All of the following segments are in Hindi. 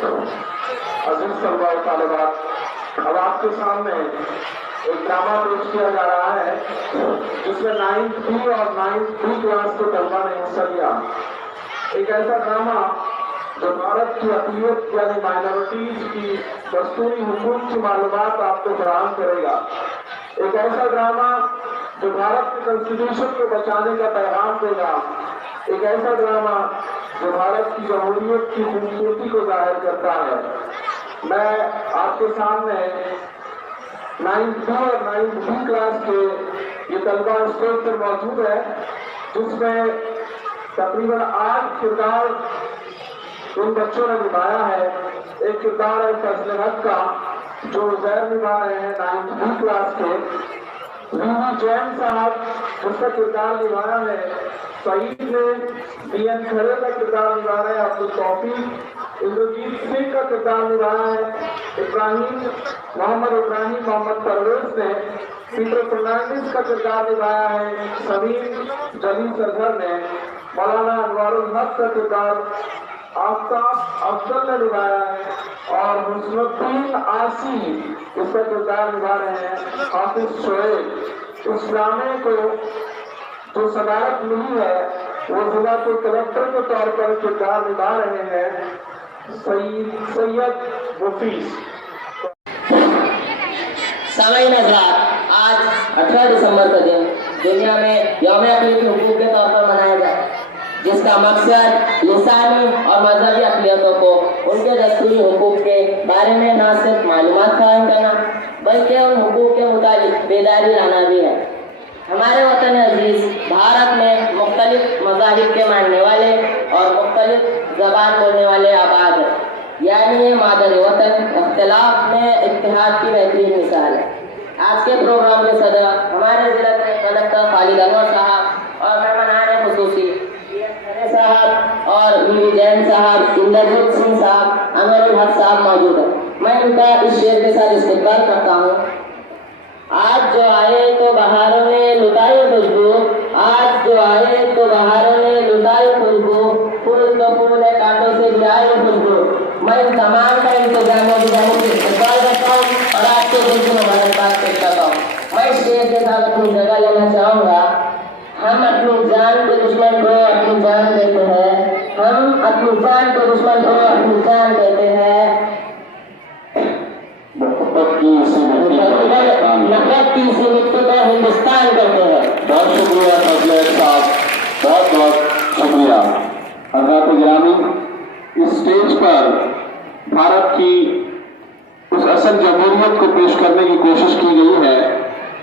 अजीज तलबात, अब आपके सामने एक ड्रामा पेश किया जा रहा है जिसमें 9th B और 9th B क्लास के तलबा ने हिस्सा लिया। एक ऐसा ड्रामा जो भारत की अक़लियत यानी माइनॉरिटीज की दस्तूरी हुकूक की मालूमात आपको फराहम करेगा। एक ऐसा ड्रामा जो भारत के कॉन्स्टिट्यूशन को बचाने का पैगाम देगा। एक ऐसा ड्रामा जो भारत की जमहूरियत की खूबसूरती को जाहिर करता है। मैं आपके सामने 9th B और 9th B क्लास के ये तलबा स्टेज पर मौजूद है, जिसमें तकरीबन 8 किरदार उन बच्चों ने निभाया है। एक किरदार है फजल हक का जो जैर निभा रहे हैं 9th B क्लास के। वीवी जैन साहब जिसका किरदार निभाया है सईद ने, DN खरे का किरदार निभा रहे हैं अब्दुल तौफीक, इंद्रजीत सिंह का किरदार निभाया है मोहम्मद परवेज ने, पीटर फर्नांडिस का किरदार निभाया है समीम जलील सरगर ने, मौलाना अनवारुल हक का किरदार आफ्ताब अफजल ने निभाया है और हुस्नुद्दीन आसी इसका किरदार निभा रहे हैं हाफिज शोएब। इस ड्रामे को जो सदारत मिली है वो जिला के कलेक्टर के तौर पर किरदार निभा रहे हैं सैयद मुफीज। सामाईन हज़रात, आज 18 दिसंबर का दिन दुनिया में यौम अक़लियती हुकूक के तौर पर मनाया जाए, जिसका मकसद लिसानी और मजहबी अक़लियतों को उनके दस्तूरी हुकूक के बारे में न सिर्फ मालूमात फराहम करना बल्कि उन हुकूक के मुताबिक बेदारी लाना भी है। हमारे वतन अजीज भारत में मुख्तलिफ मज़ाहिब के मानने वाले और मुख्तलिफ ज़बान बोलने वाले आबाद हैं, यानी ये मादर वतन इख्तिलाफ में इत्तेहाद की बेहतरीन मिसाल है। आज के प्रोग्राम के सदर हमारे ज़िला के कलेक्टर खालिद अनवर साहब और मेहमान खुसूसी साहब और वीवी जैन साहब, इंद्रजीत सिंह साहब, अनवरुल हक साहब मौजूद है। मैं उनका इस शेर के साथ इस्तकबाल करता हूँ। आज जो आए तो बहारों ने लुटाई खुशबू, आज जो आए तो बहारों ने लुटाई खुशबू, फूल तो फूल है कांटों से भी आए खुशबू। मैं इन तमाम का इंतजाम की इस्तकबाल करता हूँ और आपके दिल की मुबारकबाद पेश करता हूँ। मैं इस शेर के साथ अपनी जगह लेना चाहूँगा। हम अपनी जान के दुश्मन को अपनी जान देते हैं, हम अपनी जान के दुश्मन को अपनी जान देते हैं। नफरत की इसी मिट्टी पर हिंदुस्तान करते हैं। बहुत शुक्रिया फजल साहब, बहुत बहुत शुक्रिया। हज़रात गिरामी, इस स्टेज पर भारत की उस असल जमहूरियत को पेश करने की कोशिश की गई है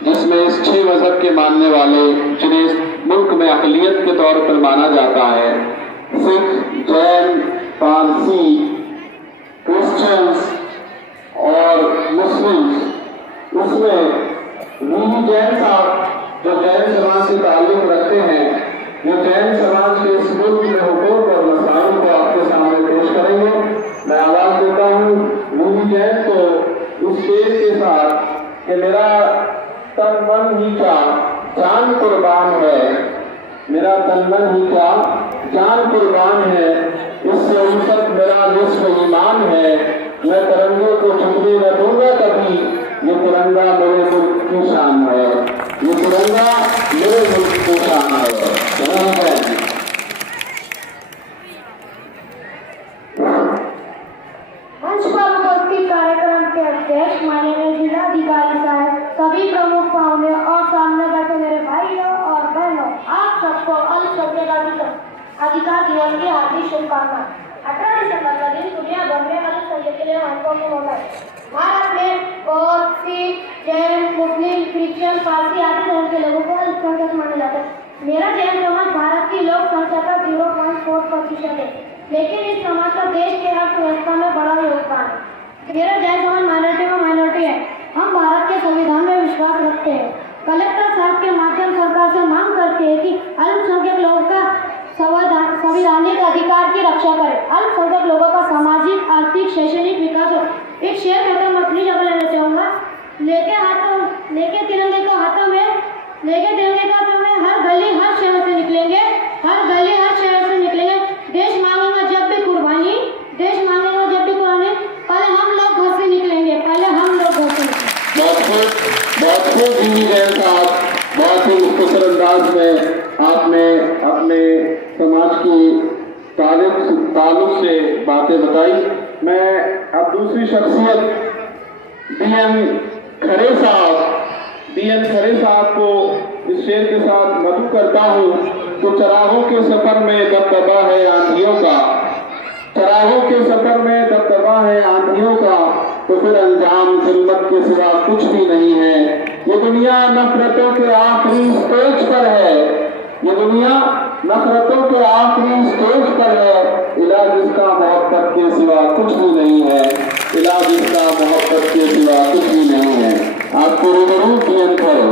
जिसमें इस 6 मजहब के मानने वाले, जिन्हें इस मुल्क में अक़लियत के तौर पर माना जाता है, सिख, जैन, पारसी, क्रिश्चियंस और मुस्लिम, उसमें वीवी जैन साहब जो जैन समाज से ताल्लुक रखते हैं, जो जैन समाज के इस मुल्क में हुकूक और मसाइल को आपके सामने पेश करेंगे। मैं आवाज़ देता हूँ वीवी जैन को इस शेर के साथ कि मेरा तन मन ही क्या जान कुर्बान है, मेरा तन मन ही क्या जान कुर्बान है, इससे उल्फत मेरा निस्फ़ ईमान है। मैं तिरंगे को झुकने न दूंगा कभी, ये तिरंगा मेरे मुल्क की शान है, ये तिरंगा मेरे मुल्क की शान है। मंच पर उपस्थित कार्यक्रम के अध्यक्ष माननीय जिलाधिकारी साहब, सभी प्रमुख पाहुने और सामने बैठे मेरे भाइयों और बहनों, आप सबको अधिकार दिवस की हार्दिक शुभकामनाएं। 18 दिसंबर का दिन दुनिया भर में अल्पसंख्यक के लिए महत्वपूर्ण होता है। भारत में बौद्ध, सिख, जैन, मुस्लिम, क्रिश्चियन, पारसी आदि धर्म के लोगों को अल्पसंख्यक माना जाता है। मेरा जैन समाज भारत की लोक संख्या का 0.4% है, लेकिन इस समाज का देश के अर्थव्यवस्था में बड़ा योगदान है। मेरा जैन समाज माइनॉरिटी में माइनॉरिटी है। हम भारत के संविधान में विश्वास रखते हैं। कलेक्टर साहब के माध्यम सरकार से मांग करते हैं कि अल्पसंख्यक लोगों का संवैधानिक अधिकार की रक्षा करें, अल्पसंख्यक लोगों का सामाजिक, आर्थिक, शैक्षणिक विकास हो। एक शेर कहकर मैं अपनी जगह लेना चाहूँगा। लेके तिरंगे को हाथों में हर गली हर शहर से निकलेंगे, हर गली हर शहर से निकलेंगे। देश मांगेगा जब भी कुर्बानी, देश मांगेगा जब भी कुर्बानी। अंदाज में आपने अपने समाज की ताल्लुक से बातें बताई। मैं अब दूसरी शख्सियत बीएन खरे साहब को इस शेर के साथ मदद करता हूँ। तो चरागों के सफर में दबदबा है आंधियों का, चरागों के सफर में दबदबा है आंधियों का, तो फिर अंजाम जिल्लत के सिवा कुछ भी नहीं है। ये दुनिया नफरतों के आखिरी स्टेज पर है, ये दुनिया नफरतों के आखिरी स्टेज पर है। इलाज इसका मोहब्बत के सिवा कुछ भी नहीं है, इलाज इसका मोहब्बत के सिवा कुछ भी नहीं है। आपको रूबरू बीएन खरे।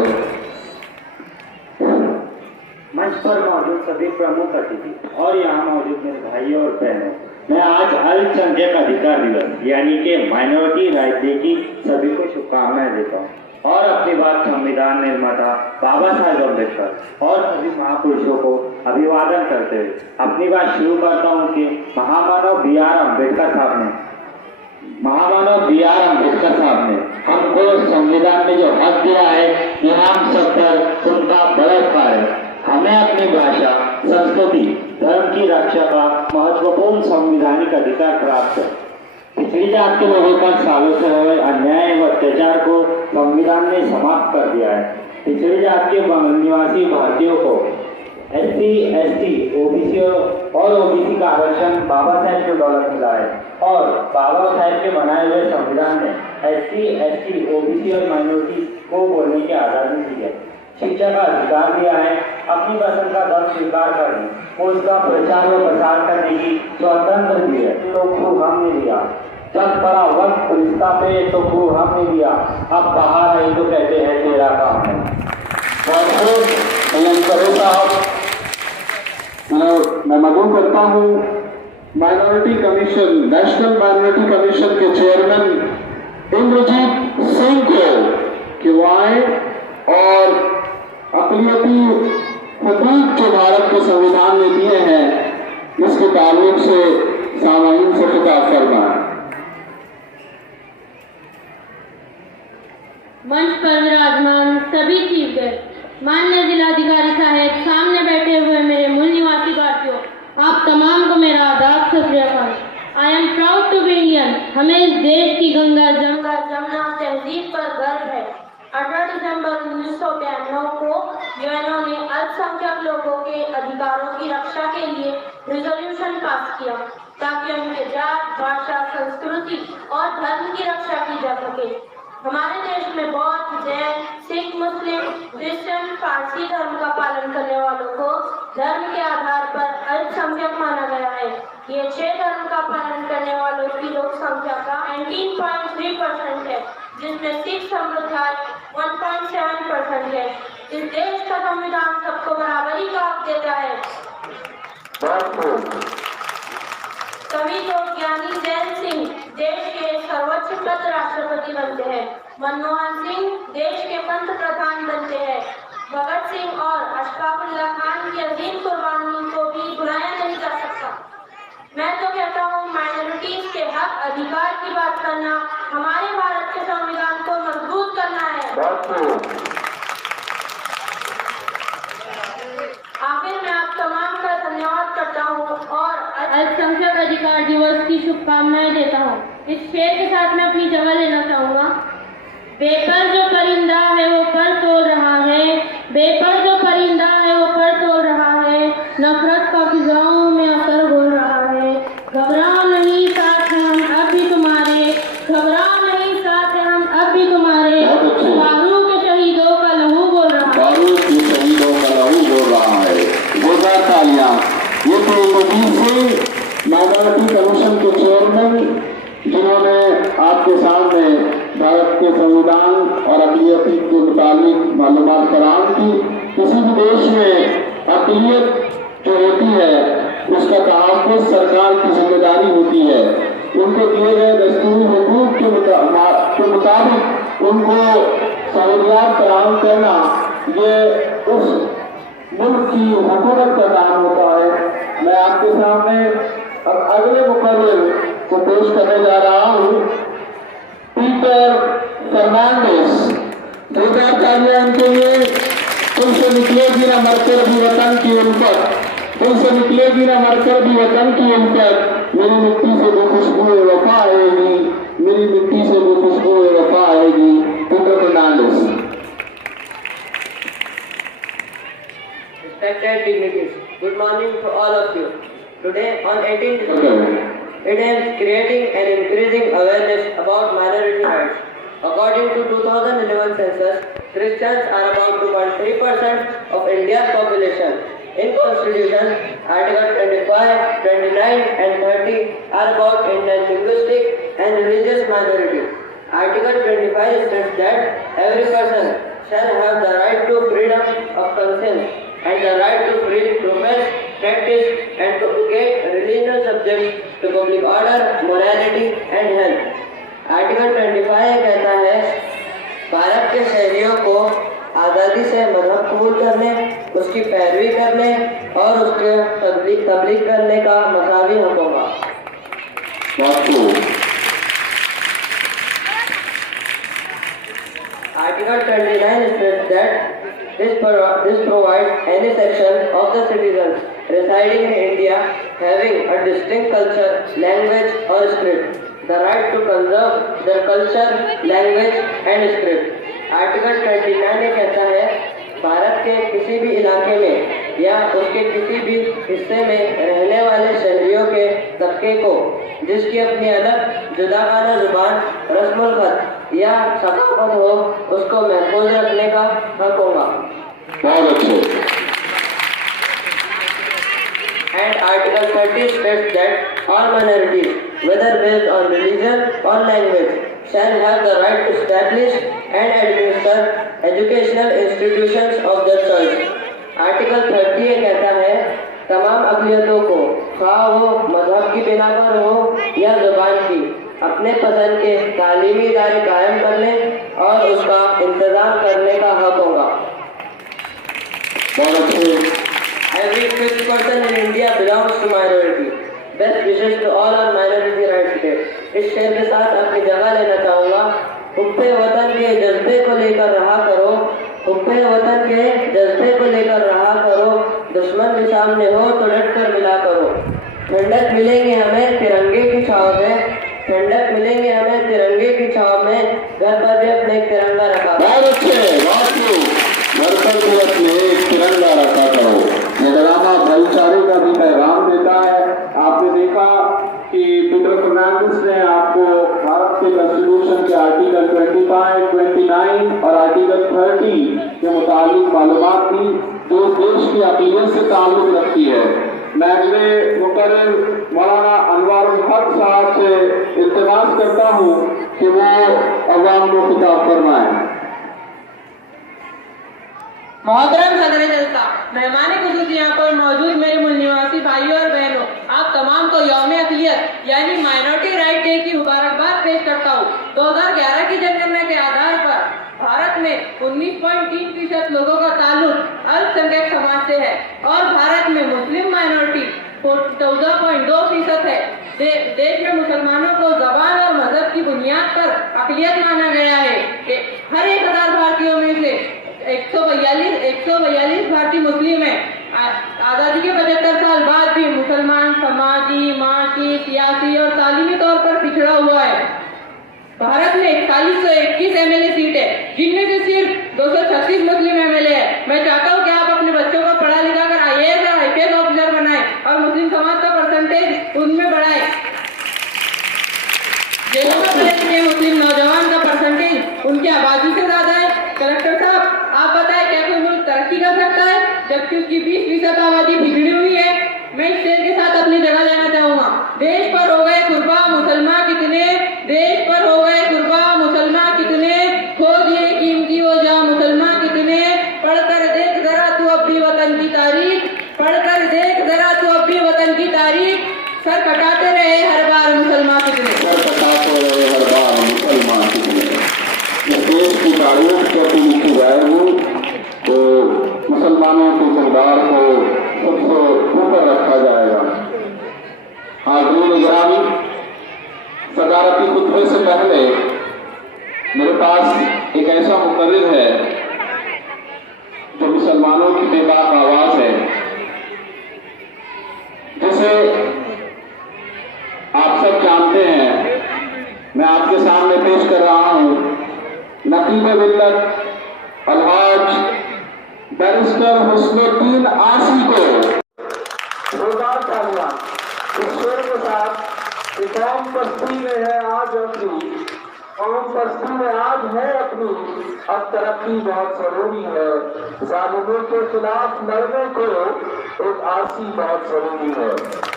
मंच पर मौजूद सभी प्रमुख अतिथि और यहाँ मौजूद मेरे भाइयों और बहनों, मैं आज अल्पसंख्यक अधिकार दिवस यानी कि माइनॉरिटी राइट डे की सभी को शुभकामनाएं देता हूँ और अपनी बात संविधान निर्माता बाबा साहेब अम्बेडकर और सभी महापुरुषों को अभिवादन करते हुए अपनी बात शुरू करता हूँ कि महामानव बी आर अम्बेडकर साहब ने हमको संविधान में जो हक दिया है कि हम सब पर उनका बलात्कार है। हमें अपनी भाषा, संस्कृति, धर्म की रक्षा का महत्वपूर्ण संवैधानिक अधिकार प्राप्त है। पिछड़ी जात के लोगों पर सालों से हुए अन्याय व अत्याचार को संविधान ने समाप्त कर दिया है। पिछड़ी जात के निवासी भारतीयों को SC, ST, OBC और OBC का आरक्षण बाबा साहेब के दौलत मिला है और बाबा साहेब के बनाए हुए संविधान में SC, ST, OBC और माइनॉरिटी को बोलने की आज़ादी दी है। शिक्षा का अधिकार दिया है, अपनी पसंद का धर्म स्वीकार करने और उसका प्रचार व प्रसार करने की स्वतंत्र दी है। तो खूब हमने दिया, जब पड़ा वक्त रिश्ता पे तो खूब हमने दिया, अब बाहर आई तो कहते हैं तेरा काम है। मैं मदद करता हूँ minority commission, national minority commission के चेयरमैन इंद्रजीत सिंह को कि वो आए और अक़लियती हुकूक जो भारत के संविधान में दिए हैं इसके ताल्लुक से सामाईन से खिताब फरमाएं। मंच पर विराजमान सभी चीफ गेस्ट, माननीय जिलाधिकारी साहब, सामने बैठे हुए मेरे मूल निवासी भारतीयों, आप तमाम को मेरा आदाब सत श्री अकाल। I am proud to be Indian. हमें इस देश की गंगा जमुना तहजीब पर गर्व है। 18 दिसंबर 1992 को यूएनओ ने अल्पसंख्यक लोगों के अधिकारों की रक्षा के लिए रिजोल्यूशन पास किया ताकि उनके जात, भाषा, संस्कृति और धर्म की रक्षा की जा सके। हमारे देश में बौद्ध, जैन, सिख, मुस्लिम, क्रिश्चियन, पारसी धर्म का पालन करने वालों को धर्म के आधार पर अल्पसंख्यक माना गया है। ये 6 धर्म का पालन करने वालों की लोक संख्या का 19.3% है, जिसमें सिख समुदाय 1.7% है। इस देश का संविधान सबको बराबरी का हक देता है। तभी तो ज्ञानी जैन सिंह देश के सर्वोच्च पद राष्ट्रपति बनते हैं, मनमोहन सिंह देश के पंत प्रधान बनते हैं, भगत सिंह और अशफाकुल्लाह खान की अजीम कुर्बानी को भी भुलाया नहीं जा सकता। मैं तो कहता हूँ माइनॉरिटीज के हक अधिकार की बात करना हमारे भारत के संविधान को मजबूत करना है। आखिर मैं आप तमाम का धन्यवाद करता हूँ और अल्पसंख्यक अधिकार दिवस की शुभकामनाएं देता हूँ। इस शेर के साथ मैं अपनी जगह लेना चाहूँगा। बेपर जो परिंदा है वो पर तोड़ रहा है, बेपर जो परिंदा है वो पर तोड़ रहा है, नफरत का फिजाओं में असर बोल रहा है। घबराओ नहीं, साथ हैं हम अब भी तुम्हारे, घबराओ नहीं, साथ हैं हम अब भी तुम्हारे। बारूद के शहीदों का लहू बोल रहा है, बारूद के शहीदों का लहू बोल रहा है। जोरदार तालियां। ये तो इंद्रजीत सिंह माइनॉरिटी कमीशन के चेयरमैन, जिन्होंने आपके सामने भारत के संविधान और अक़लियत के मुताबिक मालूमात फराहम की। किसी भी देश में अक़लियत जो होती है उसका तहफ़्फ़ुज़ सरकार की जिम्मेदारी होती है। उनको दिए गए दस्तूरी हुकूक के मुताबिक उनको सहूलियात फराहम करना ये उस मुल्क की हुकूमत का काम होता है। मैं आपके सामने अब अगले मुकर्रर को पेश करने जा रहा हूँ, पीटर फर्नांडिस। जोरदार तालियां इनके लिए। तुमसे निकलेगी न मरकर भी वतन की उल्फत, तुमसे निकलेगी न मरकर भी वतन की उल्फत, मेरी मिट्टी से भी खुशबू वफा आएगी, मेरी मिट्टी से भी खुशबू वफा आएगी। Peter Fernandes. Respected dignitaries, good morning to all of you. Today on 18 December, it is creating and increasing awareness about minority rights. According to 2011 census, Christians are about 2.3% of India's population. In Constitution, Article 25, 29 and 30 are about Indian linguistic and religious minorities. Article 25 states that every person shall have the right to freedom of conscience and the right to free profess, practice and propagate religious subjects to public order, morality and health. Article 25 कहता है भारत के शहरियों को आज़ादी से मजहब कबूल करने, उसकी पैरवी करने और उसके तबलीग करने का मसावी हक होगा। Article 29 states that this provides any section of the citizens residing in India having a distinct culture, language or script the right to conserve their culture, language and script. Article 29 ने कहता है भारत के किसी भी इलाके में या उसके किसी भी हिस्से में रहने वाले शहरियों के तबके को जिसकी अपनी अलग जुदागाना जुबान, रस्मुल खत या सकाफत हो, उसको महफूज रखने का हक होगा। बहुत अच्छे। And Article 30 states that all minorities, whether based on religion or language, shall have the right to establish and administer educational institutions of their choice. Article 30 ये कहता है तमाम अक़लियतों को, ख़्वाह वो मज़हब की बिना पर हो या ज़ुबान की, अपने पसंद के तालीमी इदारे कायम करने और उसका इंतज़ाम करने का हक होगा। बहुत अच्छे। Every fifth person in India belongs to minority. Best wishes to all on minority rights day. इस शेर के साथ अपनी जगह लेना चाहूँगा। हुब्बे वतन के जज्बे को लेकर रहा करो, हुब्बे वतन के जज्बे को लेकर रहा करो, दुश्मन भी सामने हो तो डट कर मिला करो। ठंडक मिलेंगे हमें तिरंगे की छाँव में, ठंडक मिलेंगे हमें तिरंगे की छाँव में, घर पर भी अपने एक तिरंगा रखा। बहुत अच्छे, बहुत खूब। घर पर भी अपने एक तिरंगा रखा करो। ये ड्रामा भाईचारे का भी पैगाम देता है। आपने देखा कि पीटर फर्नांडिस ने आपको भारत के कॉन्स्टिट्यूशन के आर्टिकल 25, 29 और आर्टिकल 30 के मुताबिक मालूमात दी जो देश की अक़लियत से ताल्लुक़ रखती है। मैं अगले मुकर्रर मौलाना अनवारुल हक साहब से इल्तिमास करता हूँ कि वो अवाम को खिताब फरमाएं। मोहतरम सदर जलसा, मेहमान खुसूस यहाँ पर मौजूद मेरे मूल निवासी भाइयों और बहनों, आप तमाम को यौम अक़लियत यानी माइनॉरिटी राइट डे की मुबारकबाद पेश करता हूँ। 2011 की जनगणना के आधार पर भारत में 19.3% लोगों का ताल्लुक अल्पसंख्यक समाज से है और भारत में मुस्लिम माइनॉरिटी 14.2% है। देश में मुसलमानों को ज़बान और मजहब की बुनियाद पर अक़लियत माना गया है। हर 1000 भारतीयों में से 142 भारतीय मुस्लिम हैं। आज़ादी के 75 साल बाद भी मुसलमान समाजी, माशी, सियासी और तालीमी तौर पर पिछड़ा हुआ है। भारत में 4121 एमएलए सीट है, जिनमें से सिर्फ 236 मुस्लिम एमएलए है। मैं चाहता हूँ कि आप अपने बच्चों को पढ़ा लिखा कर IAS और IPS ऑफिसर बनाएं और मुस्लिम समाज का परसेंटेज उनमें बढ़ाएं। जेलों में बैठे मुस्लिम नौजवान का परसेंटेज उनकी आबादी से ज्यादा है। कलेक्टर साहब, आप बताएं क्या कोई मुल्क तरक्की कर सकता है जबकि उसकी 20% आबादी बिगड़ी हुई है? मैं इस शेर के साथ अपनी जगह लेना चाहूँगा। देश पर हो गए कुर्बान मुसलमान कितने, देश पर हो गए कुर्बान मुसलमान कितने, खो दिए कीमती वो जा मुसलमान कितने, पढ़कर देख जरा तू अब भी वतन की तारीख, पढ़कर देख जरा तू अब भी वतन की तारीख, सर कटाते रहे हर बार मुसलमान कितने, सर कटाते रहे हर बार मुसलमान कितने। इस देश की तारीख जब लिखी जाएगी तो मुसलमानों के किरदार को आपके सामने पेश कर रहा हूँ नकीब मिल्लत अलहाज बैरिस्टर हुस्नुद्दीन आसी को। जोरदार तालियां इस शेर के साथ कि कौम बस्ती में है आज अपनी, कौम बस्ती में आज है अपनी, अब तरक्की बहुत जरूरी है, जालिमों के खिलाफ लड़ने को एक आसी बहुत जरूरी है।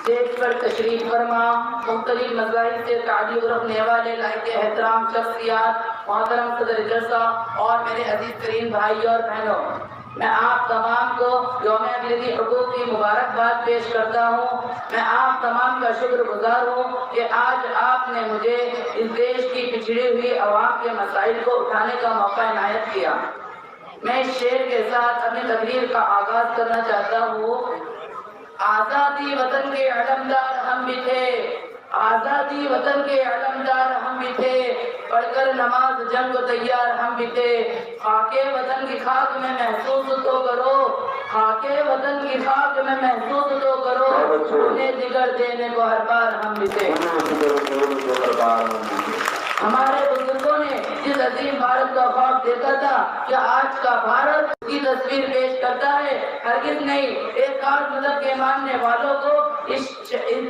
स्टेज पर तशरीफ फरमा मुख्तलिफ मज़ाहिब से ताल्लुक़ रखने वाले लायक एहतराम शख्सियात, मोहतरम सदर जलसा और मेरे अजीज तरीन भाई और बहनों, मैं आप तमाम को यौम अक़लियती हुकूक़ की मुबारकबाद पेश करता हूँ। मैं आप तमाम का शुक्रगुजार हूँ कि आज आपने मुझे इस देश की पिछड़ी हुई अवाम के मसाइल को उठाने का मौका इनायत किया। मैं इस शेर के साथ अपनी तकरीर का आगाज करना चाहता हूँ। आज़ादी वतन के अलमदार हम भी थे, आज़ादी वतन के अलमदार हम भी थे, पढ़कर नमाज जंग तैयार हम भी थे, खाके वतन की खाक में महसूस तो करो, खाके वतन की खाक में महसूस तो करो, उन्हें जिगर देने को हर बार हम भी थे। हमारे बुजुर्गों ने जिस अजीम भारत का ख्वाब देखा था कि आज का भारत की तस्वीर पेश करता है, हरगिज़ नहीं। एक खास मजहब के मानने वालों को इस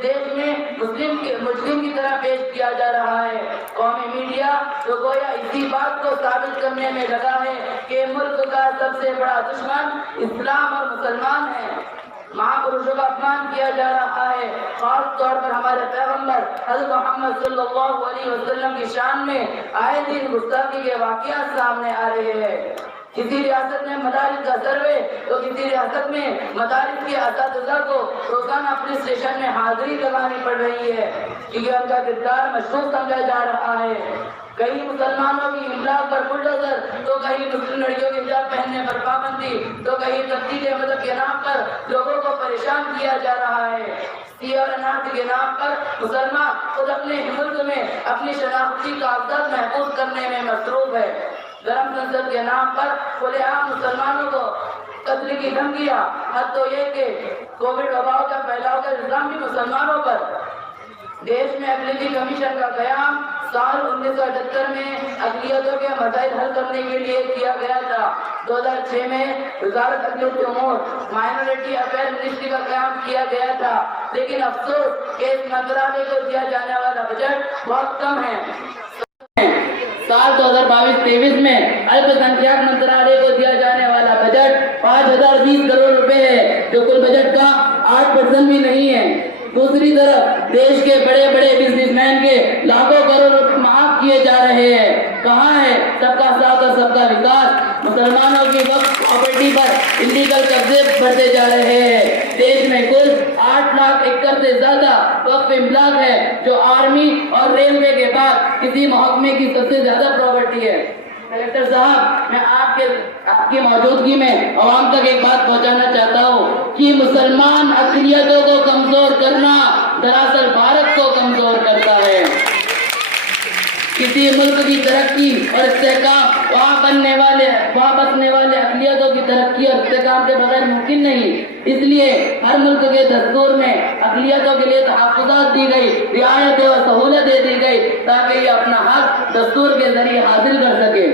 देश में मुस्लिम की तरह पेश किया जा रहा है। कौमी मीडिया तो गोया इसी बात को साबित करने में लगा है कि मुल्क का सबसे बड़ा दुश्मन इस्लाम और मुसलमान है। महापुरुषों का अपमान किया जा रहा है। खास तौर पर हमारे पैगंबर हज़रत मोहम्मद सल्लल्लाहु अलैहि वसल्लम की शान में आए दिन गुस्ताखी के वाक़यात सामने आ रहे हैं। किसी रियासत में मदारिस का सर्वे तो किसी रियासत में मदारिस के असातिज़ा को रोजाना पुलिस स्टेशन में हाजिरी लगानी पड़ रही है क्योंकि उनका किरदार मशरूफ समझा जा रहा है। कहीं मुसलमानों की इमलाक पर बुलडोजर, तो कहीं मुस्लिम लड़कियों के हिजाब पहनने पर पाबंदी, तो कहीं तब्दीली मदद के नाम पर लोगों को परेशान किया जा रहा है। सिया और अनाज के नाम पर मुसलमान खुद अपने मुल्क में अपनी शनाख्ती कागजात महफूज करने में मसरूफ है। धर्म संसद के नाम पर खुलेआम मुसलमानों को कत्ल की धमकियां, हद तो ये कि कोविड वबा का फैलाव का इल्जाम भी मुसलमानों पर। देश में अक़लियती कमीशन का क़याम साल 1978 में अक़लियतों के मसाइल हल करने के लिए किया गया था। 2006 में वज़ारत अक़लियती उमूर माइनॉरिटी अफेयर मिनिस्ट्री का क़याम किया गया था, लेकिन अफसोस कि इस मंत्रालय को दिया जाने वाला बजट बहुत कम है। साल 2022-23 में अल्पसंख्यक मंत्रालय को दिया जाने वाला बजट 5020 करोड़ रुपए है, जो कुल बजट का 8% भी नहीं है। दूसरी तरफ देश के बड़े बड़े बिजनेसमैन के लाखों करोड़ रुपए माफ किए जा रहे हैं। कहाँ है सबका साथ और सबका विकास? मुसलमानों की वक्फ प्रॉपर्टी पर इलीगल कब्जे बढ़ते जा रहे हैं। देश में कुल 8 लाख एकड़ से ज्यादा वक्फ इमलाक है, जो आर्मी और रेलवे के बाद किसी महकमे की सबसे ज्यादा प्रॉपर्टी है। कलेक्टर साहब, मैं आपकी मौजूदगी में आवाम तक एक बात पहुंचाना चाहता हूँ कि मुसलमान अक़लियतों को कमजोर करना दरअसल भारत को कमजोर करता है। किसी मुल्क की तरक्की और इस्तेहकाम वहाँ बसने वाले अक़लियतों की तरक्की और इस्तेहकाम के बगैर मुमकिन नहीं। इसलिए हर मुल्क के दस्तूर में अक़लियतों के लिए तहफ़्फ़ुज़ात दी गई, रियायतें और सहूलतें दी गई ताकि ये अपना हक दस्तूर के जरिए हासिल कर सके।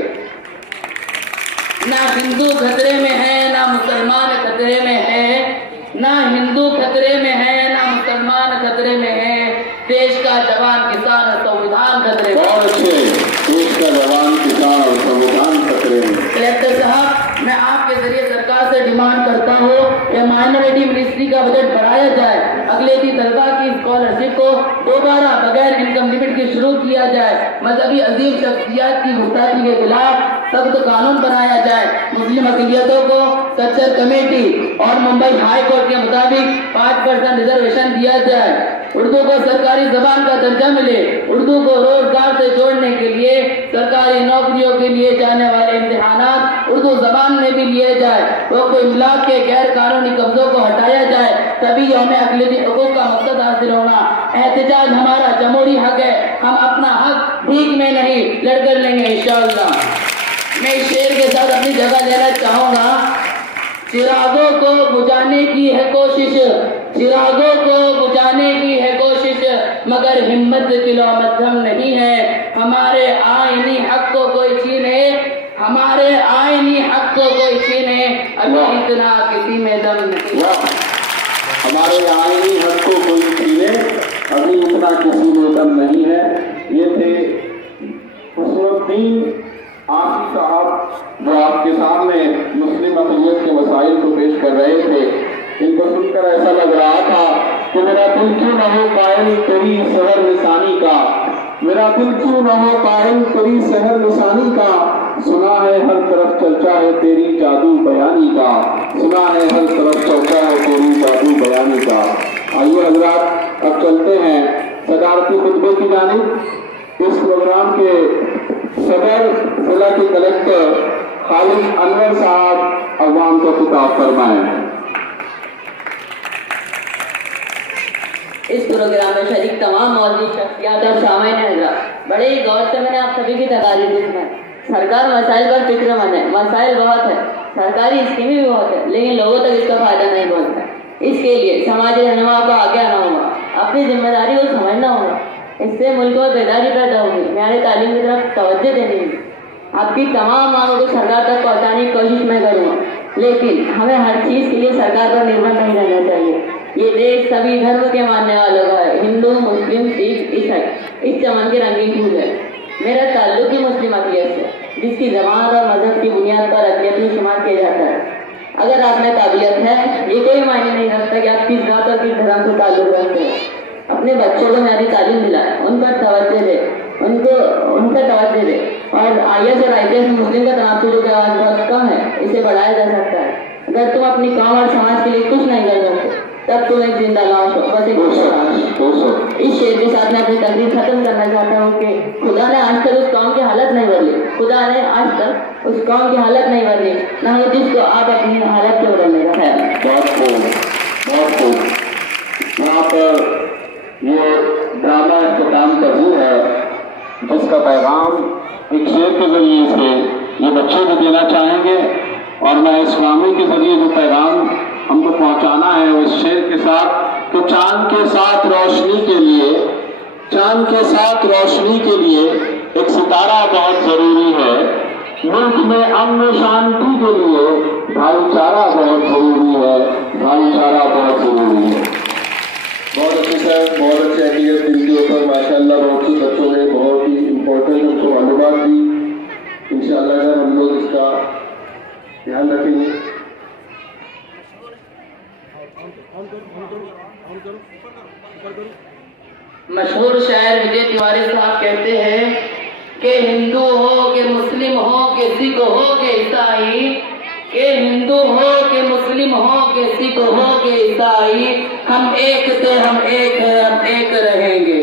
ना हिंदू खतरे में है, ना मुसलमान खतरे में है, ना हिंदू खतरे में है, ना मुसलमान खतरे में है। देश का जवान, किसान और संविधान खतरे में। बहुत अच्छे, देश का जवान, किसान और संविधान खतरे में। कलेक्टर साहब, मैं आपके जरिए सरकार से डिमांड करता हूँ कि माइनॉरिटी मिनिस्ट्री का बजट बढ़ाया जाए, अक़लियती तलबा की स्कॉलरशिप को दोबारा बगैर इनकम लिमिट के शुरू किया जाए, मजहबी अजीम शख्सियत की गुस्ताखी के खिलाफ सख्त कानून बनाया जाए, मुस्लिम अक़लियतों को सच्चर कमेटी और मुंबई हाई कोर्ट के मुताबिक 5% रिजर्वेशन दिया जाए, उर्दू को सरकारी जबान का दर्जा मिले, उर्दू को रोजगार से जोड़ने के लिए सरकारी नौकरियों के लिए जाने वाले इम्तिहानात उर्दू जबान में भी लिए जाए, वक्फ इमलाक के गैर कानूनी कब्जों को हटाया जाए, तभी यौम अक़लियती हुकूक़ का मकसद हासिल होना। एहतिजाज हमारा जमहूरी हक है, हम अपना हक भीख में नहीं लड़कर लेंगे इंशाअल्लाह। मैं इस शेर के साथ अपनी जगह लेना चाहूँगा। चिरागों को बुझाने की है कोशिश, चिरागों को बुझाने की है कोशिश, मगर हिम्मत किलो मध्यम नहीं है। हमारे आईनी हक को कोई छीने, हमारे आईनी हक को कोई छीने, अभी इतना किसी में दम नहीं। हमारे आईनी हक को कोई छीने, अभी इतना किसी में दम नहीं है। ये थे हुस्नुद्दीन आसिफ साहब, जो आपके सामने मुस्लिम अक़लियत के मसाइल को पेश कर रहे थे। इनको सुनकर ऐसा लग रहा था कि मेरा दिल क्यों न हो कायल तेरी सहर निशानी का, मेरा दिल क्यों न हो कायल तेरी सहर निशानी का। सुना है हर तरफ चर्चा है तेरी जादू बयानी का, सुना है हर तरफ चर्चा है तेरी जादू बयानी का। आइए हज़रात, अब चलते हैं सदारती खुतबे की जानिब। इस प्रोग्राम के सदर जिला के कलेक्टर खालिद अनवर साहब अवाम को खिताब फरमाएं। इस प्रोग्राम में शरीक तमाम मौजूद शख्सियात और सामान्य हज़रात, बड़े ही गौर से मैंने आप सभी की तकारीर दी है। सरकार मसाइल पर फिक्रमंद है, मसाइल बहुत है, सरकारी स्कीमें भी बहुत है, लेकिन लोगों तक इसका फायदा नहीं पहुंचता। इसके लिए समाजी रहनुमाओं को आगे आना होगा, अपनी जिम्मेदारी को समझना होगा, इससे मुल्क में बेदारी पैदा होगी, म्यारी तालीम की तरफ तवज्जो देनी होगी। आपकी तमाम मांगों को सरकार तक पहुँचाने की कोशिश मैं करूँगा, लेकिन हमें हर चीज़ के लिए सरकार पर निर्भर नहीं रहना चाहिए। ये देश सभी धर्म के मानने वालों का है, हिंदू, मुस्लिम, सिख, ईसाई, इस चमन के रंगीन फूल है। मेरा ताल्लुक ही मुस्लिम अक़लियत से, जिसकी ज़बान और मजहब की बुनियाद पर अक़लियत में शुमार किया जाता है। अगर आप में काबिलियत है, ये कोई मायने नहीं रखता कि आप किस जात और किस धर्म से ताल्लुक रखते हैं। अपने बच्चों को म्यारी तालीम दिलाएं, उन पर तवज्जो दें, उन पर तवज्जो दें। और IAS और IPS में मुस्लिम का तनासुर की आवाज़ बहुत कम है, इसे बढ़ाया जा सकता है। अगर तुम अपनी कौम और समाज के लिए कुछ नहीं कर सकते, तब तुम एक जिंदा लाश हो, बस एक इस शेर के साथ मैं अपनी तकरीर खत्म करना चाहता हूँ कि खुदा ने आज तक उस कौम की हालत नहीं बदली, खुदा ने आज तक उस कौम की हालत नहीं बदली, ना हो जिसको आप अपनी हालत के बदलने का है। बहुत खूब। यहाँ पर ये ड्रामा इख्तिताम पजीर है, जिसका पैगाम एक शेर के जरिए से ये बच्चे को देना चाहेंगे, और मैं इस ड्रामे के जरिए जो पैगाम हमको पहुंचाना है वो इस शेर के साथ, तो चांद के साथ रोशनी के लिए, चांद के साथ रोशनी के लिए एक सितारा बहुत जरूरी है। मुल्क में अमन शांति के लिए भाईचारा बहुत जरूरी है, भाईचारा बहुत जरूरी है। बहुत अच्छे सर, बहुत अच्छे अक़लियत इनके ऊपर माशाअल्लाह बहुत सी बच्चों ने बहुत ही इम्पोर्टेंट उनको मालूमात दी। इंशाअल्लाह अगर हम लोग इसका ध्यान रखेंगे। मशहूर शायर विजय तिवारी साहब कहते हैं कि हिंदू हो कि मुस्लिम हो कि सिख हो कि ईसाई, कि हिंदू हो कि मुस्लिम हो कि सिख हो कि ईसाई, हम एक थे हम एक हैं हम एक रहेंगे।